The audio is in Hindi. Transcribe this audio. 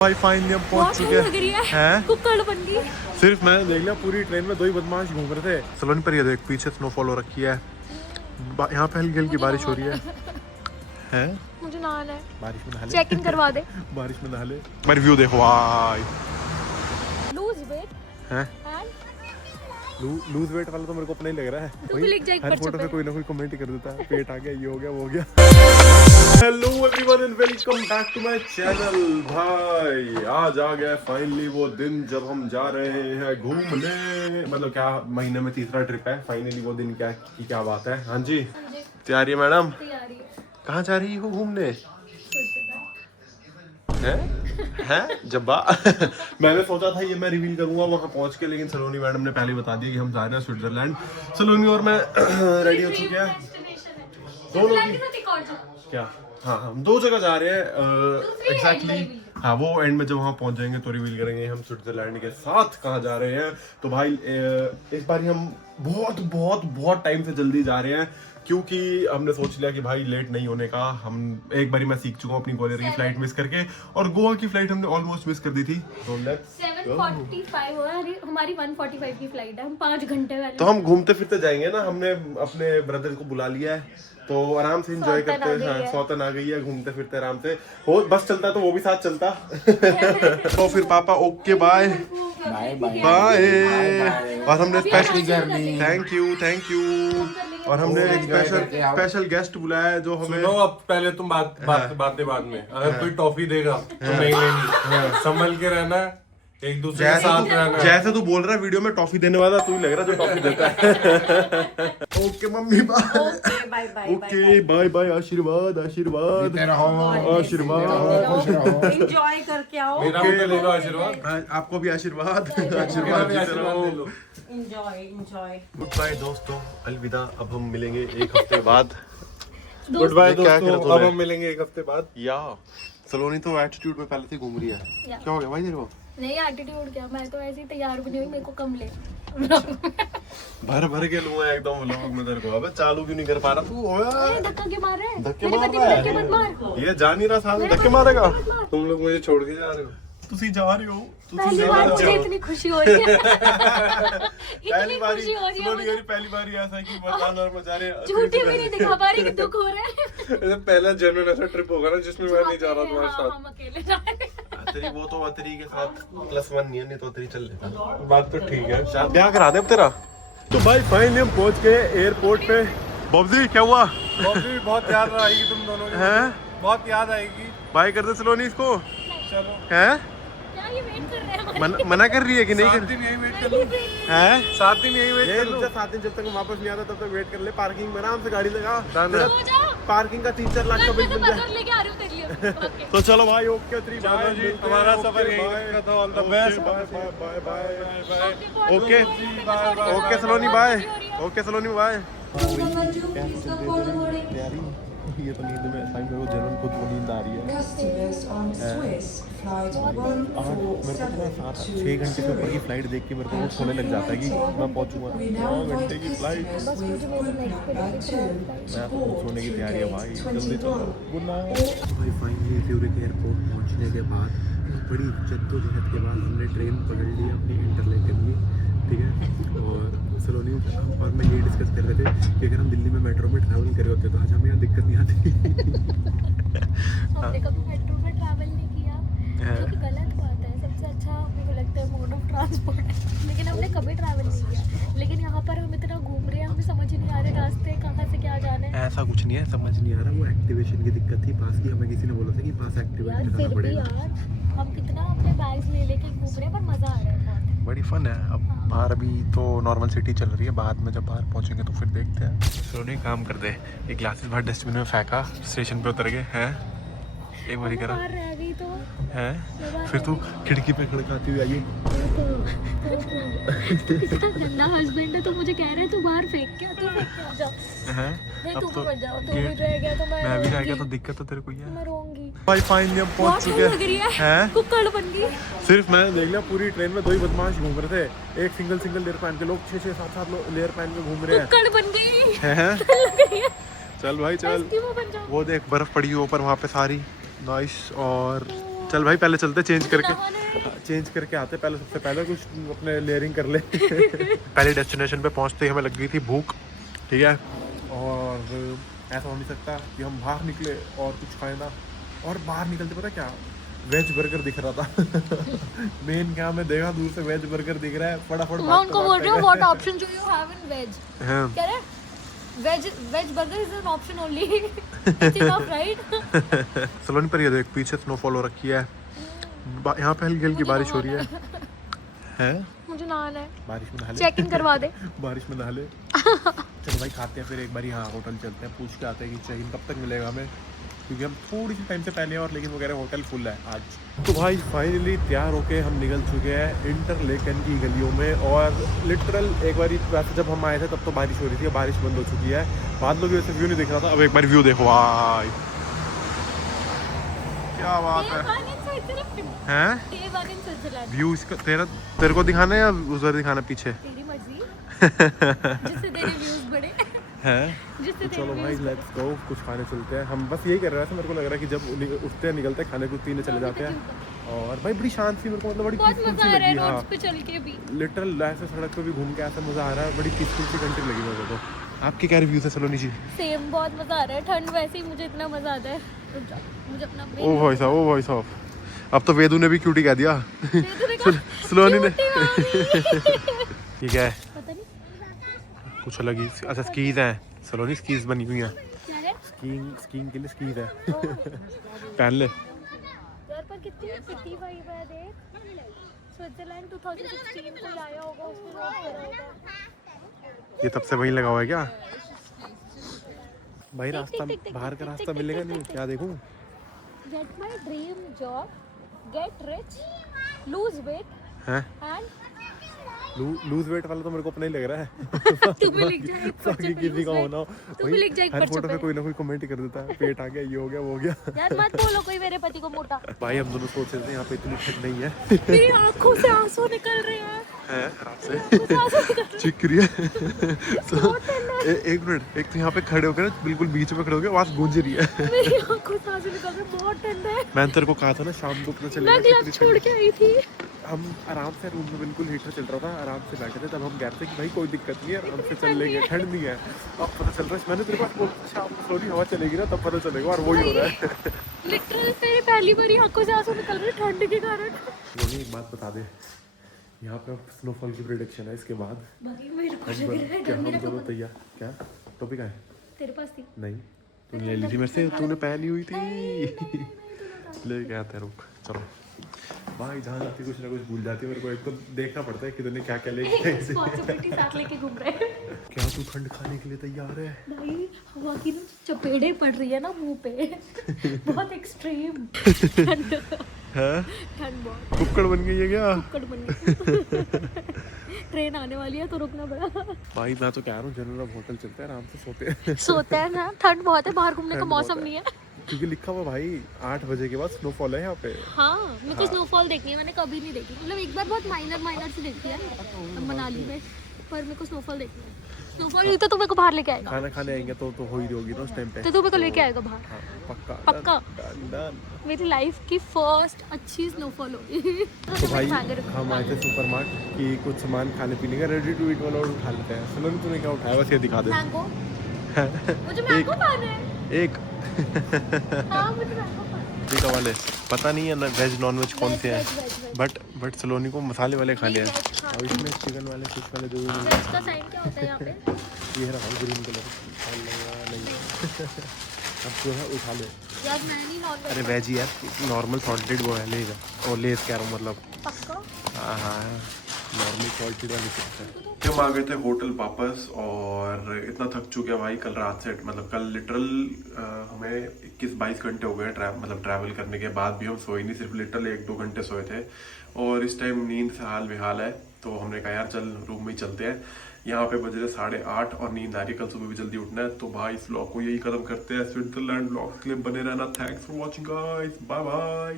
भाई फाइनली हम पहुंच चुके हैं। कुक्कड़ बन गई। सिर्फ मैंने देख लिया पूरी ट्रेन में दो ही बदमाश घूम रहे थे। सलोनी पर ये देख पीछे स्नोफॉल हो रखी है, यहाँ पे हल्की हल्की बारिश हो रही है। हैं? मुझे नहाना है। बारिश में नहा ले। चेक इन करवा दे। बारिश में नहा ले। मेरी व्यू देखो भाई। लूज वेट हैं? लूज वेट वाला तो मेरे को अपना ही लग रहा है। तू भी लिख जा एक हर पर्चे फोटो पे। पे कोई ना कोई कमेंट कर देता है, पेट आ गया, ये हो गया, वो हो गया। Hello everyone and welcome back to my channel. भाई आज आ गया फाइनली वो दिन जब हम जा रहे हैं घूमने। मतलब क्या महीने में तीसरा ट्रिप है। फाइनली वो दिन क्या बात है। हाँ जी तैयारी है मैडम? कहाँ जा रही हो घूमने? हैं जब्बा। मैंने सोचा था ये मैं रिवील करूंगा वहां पहुंच के, लेकिन सलोनी मैडम ने पहले बता दिया कि हम जा रहे हैं स्विट्जरलैंड। सलोनी और मैं रेडी हो चुके हैं दोनों की। क्या? हाँ हम दो जगह जा रहे हैं एग्जैक्टली। हाँ वो एंड में जब वहाँ पहुंच जाएंगे तो रिवील करेंगे हम स्विट्जरलैंड के साथ कहाँ जा रहे हैं। तो भाई इस बार हम बहुत टाइम से जल्दी जा रहे हैं, क्योंकि हमने सोच लिया कि भाई लेट नहीं होने का। हम एक बारी मैं सीख चुका हूँ अपनी ग्वालियर की फ्लाइट मिस करके, और गोवा की फ्लाइट हमने ऑलमोस्ट मिस कर दी थी। 7:45 हो रहा है, हमारी 1:45 की फ्लाइट है। हम 5 घंटे पहले तो हम घूमते फिरते जाएंगे ना। हमने अपने ब्रदर को बुला लिया है तो आराम से एंजॉय करते हैं। सौतन आ गई है, घूमते फिरते आराम से। हो बस चलता तो वो भी साथ चलता। तो फिर पापा ओके बाय बाय। और हमने स्पेशल थैंक यू। और हमने एक स्पेशल गेस्ट बुलाया है जो हमें। सुनो अब पहले तुम बातें बाद में। अगर कोई टॉफी देगा तो नहीं लेनी, संभल के रहना, एक दूसरे के साथ रहना। जैसे तू बोल रहा है वीडियो में टॉफी देने वाला, तू ही लग रहा है जो टॉफी देता है। Okay mummy bye. Okay bye bye. आशीर्वाद आशीर्वाद आशीर्वाद। एंजॉय करके आओ। मेरा भी तो ले लो आशीर्वाद। आपको भी आशीर्वाद आशीर्वाद ले लो। एंजॉय। गुड बाय दोस्तों, अलविदा। अब हम मिलेंगे एक हफ्ते बाद। गुड बाय क्या दोस्तों, अब हम मिलेंगे एक हफ्ते बाद। या सलोनी तो एटीट्यूड में पहले से घूम रही है। क्या हो गया भाई तेरे को? नहीं एटीट्यूड क्या, मैं तो ऐसे ही तैयार भी नहीं हुई। मेरे को कम ले। भर के लूंगा एकदम व्लॉग में तेरे को। अबे चालू क्यों नहीं कर पा रहा तू? ओए धक्का के मार रहे हैं। धक्के मेरे मार पति रहा को है। धक्के मत मार। ये जा नहीं रहा, साथ में धक्के मारेगा। तुम लोग मुझे छोड़ के जा रहे हो। तुसी जा रहे हो। पहली बार मुझे इतनी खुशी हो रही है। पहली इतनी बारी खुशी हो रही सलोनी है। करी पहली बारी ऐसा है कि मजाक और मजा रहे हैं। झूठी भी नहीं दिखा पा रही कि दुख हो रहा है। पहला जेन्युइन ऐसा ट्रिप होगा ना जिसमें मैं नहीं जा रहा तुम्हारे साथ। हम अकेले जा रहे हैं। तेरी वो तो तेरी के साथ +1 नहीं है, नहीं तो तेरी चल लेता। बात तो ठीक है। शायद ब्याह करा दे अब तेरा। तो भाई फाइनली हम पहुंच गए एयरपोर्ट पे। बॉबजी क्या हुआ? बॉबी बहुत याद आएगी तुम दोनों की। हैं? बहुत याद आएगी। बाय कर दे सलोनी इसको। चलो हैं? क्या ये वेट कर रहे हैं हमारी? मना कर रही है कि नहीं 7 कर? दिन यही वेट कर लो। हैं? 7 दिन यही वेट कर लो। 7 दिन जब तक हम वापस नहीं आता तब तक वेट कर ले। पार्किंग में आराम से गाड़ी लगा। हो जाओ। पार्किंग का 3-4 लाख का बिल मिल जाए। बर्गर लेके आ रही हूँ तेरे लिए। ओके। तो चलो भाई ओके 3 चलो जी, हमारा सफर यहीं तक का था। All the best. Bye bye. Okay okay Saloni bye. Okay Saloni bye. ये तो नींद में टाइम मेरे को जनरल खुद को नींद आ रही है। Customers on Swiss flight 6 घंटे से ऊपर की फ्लाइट देख के मेरे को सोने लग जाता है कि मैं पहुंचूंगा 9 घंटे की फ्लाइट। मैं तो सोने की तैयारी है भाई, जल्दी चलो। गुड नाइट भाई। फाइनली ज़्यूरिख एयरपोर्ट पहुंचने के बाद बड़ी जद्दोजहद के बाद हमने ट्रेन पकड़ ली अपनी इंटरलेकन की, ठीक है। और सलोनी और मैं ये डिस्कस कर रहे थे कि अगर हम दिल्ली में मेट्रो में ट्रैवल करे होते तो आज हमें यहाँ दिक्कत नहीं आती। हमने कभी मेट्रो में ट्रैवल नहीं किया, जो कि गलत बात है। सबसे अच्छा मेरे को लगता है मोड ऑफ ट्रांसपोर्ट है, लेकिन हमने कभी ट्रैवल नहीं किया। लेकिन यहाँ पर हम इतना घूम रहे हैं, हमें समझ ही नहीं आ रहे रास्ते कहाँ से क्या जाना है। ऐसा कुछ नहीं है, समझ नहीं आ रहा। वो एक्टिवेशन की दिक्कत थी पास की। हमें किसी ने बोला था कि पास एक्टिवेट यार कराना फिर भी पड़ेगा। यार हम कितना अपने बैग्स ले लेके घूम रहे हैं, पर मजा आ रहा है बहुत। बड़ी फन है। अब बाहर अभी तो नॉर्मल सिटी चल रही है, बाद में जब बाहर पहुंचेंगे तो फिर देखते हैं। सोने काम कर दे, ये ग्लासेस बाहर डस्टबिन में फेंका, स्टेशन पे उतर गए हैं। एक बारी करा बाहर रह गई तो है, फिर तू खिड़की पे खड़काती हुई आई। कितना गंदा हस्बैंड है। तो मुझे कह रहे हैं तू बाहर फेंक के आ जा। हैं? नहीं अब तू तो भी मत जाओ, तू भी रह गया तो मैं भी रह गया रोऊंगी। तो दिक्कत तो तेरे को ही है। मैं रोऊंगी। भाई फाइनली हम पहुंच चुके लग रही हैं। कुक्कड़ बन गई। सिर्फ मैंने देख लिया पूरी ट्रेन में दो ही बदमाश घूम रहे थे। एक सिंगल लेयर पहन के, लोग 6-6, 7-7 लेयर पहन के घूम रहे हैं। कुक्कड़ बन गई। हैं? लग रही है। चल भाई चल। एस्किमो बन जाओ। वो देख बर्फ पड़ी है ऊपर वहाँ पे सारी। नाइस। और चल भाई पहले चलते चेंज करके आते। पहले सबसे पहले कुछ अपने लेयरिंग कर ले। पहले डेस्टिनेशन पे पहुंचते ही हमें लग गई थी भूख, ठीक है, और ऐसा हो नहीं सकता कि हम बाहर निकले और कुछ खाए ना। और बाहर निकलते पता क्या, वेज बर्गर दिख रहा था। मेन क्या, मैं देखा दूर से वेज बर्गर दिख रहा है, फटाफट मैं उनको बोल रही हूँ what option do you have in veg, कह रहे veg burger is an option only, it's enough right. Saloni पर ये देख पीछे स्नोफॉल हो रखी है, यहाँ पे हल्की हल्की बारिश हो रही है। मुझे नहाना है, बारिश में नहा ले, चेक इन करवा दे। बारिश में नहा ले। चलो भाई खाते हैं फिर एक बार यहाँ होटल चलते हैं, पूछ के आते हैं कि चेक इन कब तक मिलेगा हमें, क्योंकि हम थोड़ी सी टाइम से पहले हैं और लेकिन वगैरह होटल फुल है आज। तो भाई फाइनली तैयार होके हम निकल चुके हैं इंटरलेकन की गलियों में। और लिटरल एक बार वैसे जब हम आए थे तब तो बारिश हो रही थी, बारिश बंद हो चुकी है, बादलों की वजह से व्यू नहीं दिख रहा था। अब एक बार व्यू देखो भाई, क्या बात है व्यू इसका। तेरे को दिखाना है या उधर दिखाना पीछे? तेरी मर्जी, जिससे तेरे व्यूज बढ़े हैं। जिससे तो चलो भाई लेट्स गो, कुछ खाने चलते हैं। हम बस यही कर रहे थे, मेरे को लग रहा है कि जब उठते हैं निकलते हैं खाने को पीने चले जाते हैं। और भाई बड़ी शांति, मेरे को मतलब बड़ी बहुत पीसफुल मजा सी आ रहा है लगी। रोड्स हाँ पे चल के भी, लिटरल ऐसे सड़क पे भी घूम के ऐसा मजा आ रहा है, बड़ी पीसफुल सी कंट्री लगी मेरे को। आपके क्या रिव्यूज है सलोनी जी? सेम, बहुत मजा आ रहा है। ठंड वैसे ही मुझे इतना मजा आता है। रुक जा, मुझे अपना ओ भाई साहब, अब तो वेदू ने भी क्यूटी कह दिया। सलोनी ने। ये क्या है? पता नहीं, कुछ अलग ही, अच्छा स्कीज हैं सलोनी, स्कीज बनी हुई हैं, क्या है स्कीइंग के लिए स्कीज है। पहन ले यार, पर कितनी वाइब है। देख स्विट्जरलैंड 2016 को लाया होगा, उसमें बहुत करा होगा। ये तब से वहीं लगा हुआ है क्या? भाई रास्ता, बाहर का रास्ता मिलेगा नहीं, क्या देखूं? Get my dream job, get rich, lose weight हैं? and लूज वेट वाला तो मेरे को अपना ही लग रहा है। तू भी लिख जा एक पर्चे बाकी पे किसी का lose होना हो, तू भी लिख जा एक हर पर्चे फोटो पे पे। कोई ना कोई कमेंट कर देता है, पेट आ गया, ये हो गया, वो हो गया। यार मत बोलो कोई मेरे पति को मोटा। भाई हम दोनों सोच रहे थे यहाँ पे इतनी ठंड नहीं है। मेरी आंखों से आंसू निकल रहे हैं। आराम से चिक रही है। एक मिनट, एक तो यहाँ पे खड़े होकर बिल्कुल बीच में खड़े होकर आवाज गूंज रही है। मेरी आंखों से आंसू निकल रहे हैं, बहुत ठंड है। मैंने तेरे को कहा था ना शाम को पता चलेगा। मैं ग्लव्स छोड़ के आई थी। हम आराम से रूम में बिल्कुल हीटर चल रहा था, आराम से बैठे थे, तब हम कहते कि भाई कोई दिक्कत नहीं है, आराम से चल लेंगे, ठंड नहीं है। अब पता चल रहा है, मैंने तेरे को बोला शाम को थोड़ी हवा चलेगी ना तब पता चलेगा, और वही हो रहा है। लिटरली मेरी पहली बारी आंखों से आंसू निकल रहे ठंड के कारण। रोनी एक बात बता दे, यहाँ पे स्नोफॉल की प्रेडिक्शन है, इसके बाद भाई मेरे को लग रहा है क्या डर, हम मेरा दोनों कपड़ा तैयार? क्या टॉपिक है? तेरे पास थी? नहीं, तूने ले ली थी मेरे से, तूने पहनी हुई थी। लेके आते हैं, रुक चलो। भाई जहाँ जाती कुछ ना कुछ भूल जाती है, मेरे को एक तो देखना पड़ता है कि तूने क्या क्या लेके आई। रिस्पांसिबिलिटी साथ लेके घूम रहे हैं। क्या तू ठंड खाने के लिए तैयार है? भाई हवा की ना चपेड़े पड़ रही है ना मुंह पे, बहुत एक्सट्रीम ठंड। हैं? ठंड बहुत कुक्कड़ बन गई है क्या? कुक्कड़ बन गई। ट्रेन आने वाली है तो रुकना पड़ा। भाई मैं तो कह रहा हूँ जनरल होटल चलते हैं, आराम से सोते हैं। सोते हैं ना, ठंड बहुत है, बाहर घूमने का ठंड मौसम बहुत नहीं है। क्योंकि लिखा हुआ भाई 8 बजे के बाद स्नोफॉल है यहाँ पे। हाँ, मेरे को स्नोफॉल देखनी है, मैंने कभी नहीं देखी। मतलब एक बार बहुत माइनर से देखी है मनाली में, पर मेरे को स्नोफॉल देखनी है। स्नोफॉल नहीं तो तू मेरे को बाहर लेके आएगा। खाना खाने आएंगे तो हो ही होगी ना उस टाइम पे। तो तू मेरे को लेके आएगा बाहर। हाँ, पक्का पक्का। डन। मेरी लाइफ की फर्स्ट अच्छी स्नोफॉल होगी। तो भाई हम आए थे सुपरमार्ट कि कुछ सामान खाने पीने का रेडी टू ईट वाला और उठा लेते हैं। सुनो तूने क्या उठाया, बस ये दिखा दे। मैंगो, मुझे मैंगो खाना है। एक हाँ, मुझे मैंगो खाना है। ठीक है वाले, पता नहीं है ना वेज नॉन वेज कौन से हैं, वेज। बट सलोनी को मसाले वाले खाने हैं। वेज खा- और इसमें चिकन वाले फिश वाले जो वेज का साइन क्या होता है यहाँ पे? ये रहा ग्रीन कलर नहीं। अब जो है उठा ले। यार मैं नहीं नॉन अरे वेज वेज ही है, नॉर्मल सॉल्टेड वो है, लेज और लेज कह रहा हूँ मतलब। पक्का। हाँ नॉर्मल सॉल्टेड वाली चिकन। हम आ गए थे होटल वापस और इतना थक चुके हैं भाई कल रात से, मतलब कल लिटरल हमें 21-22 घंटे हो गए मतलब ट्रैवल करने के बाद भी हम सोए नहीं, सिर्फ लिटरल 1-2 घंटे सोए थे और इस टाइम नींद से हाल बेहाल है। तो हमने कहा यार चल रूम में ही चलते हैं। यहाँ पे बज रहे 8:30 और नींद आ रही है, कल सुबह भी जल्दी उठना है। तो भाई इस व्लॉग को यही खत्म करते हैं। स्विट्जरलैंड व्लॉग्स के लिए बने रहना। Thanks for watching guys, bye bye.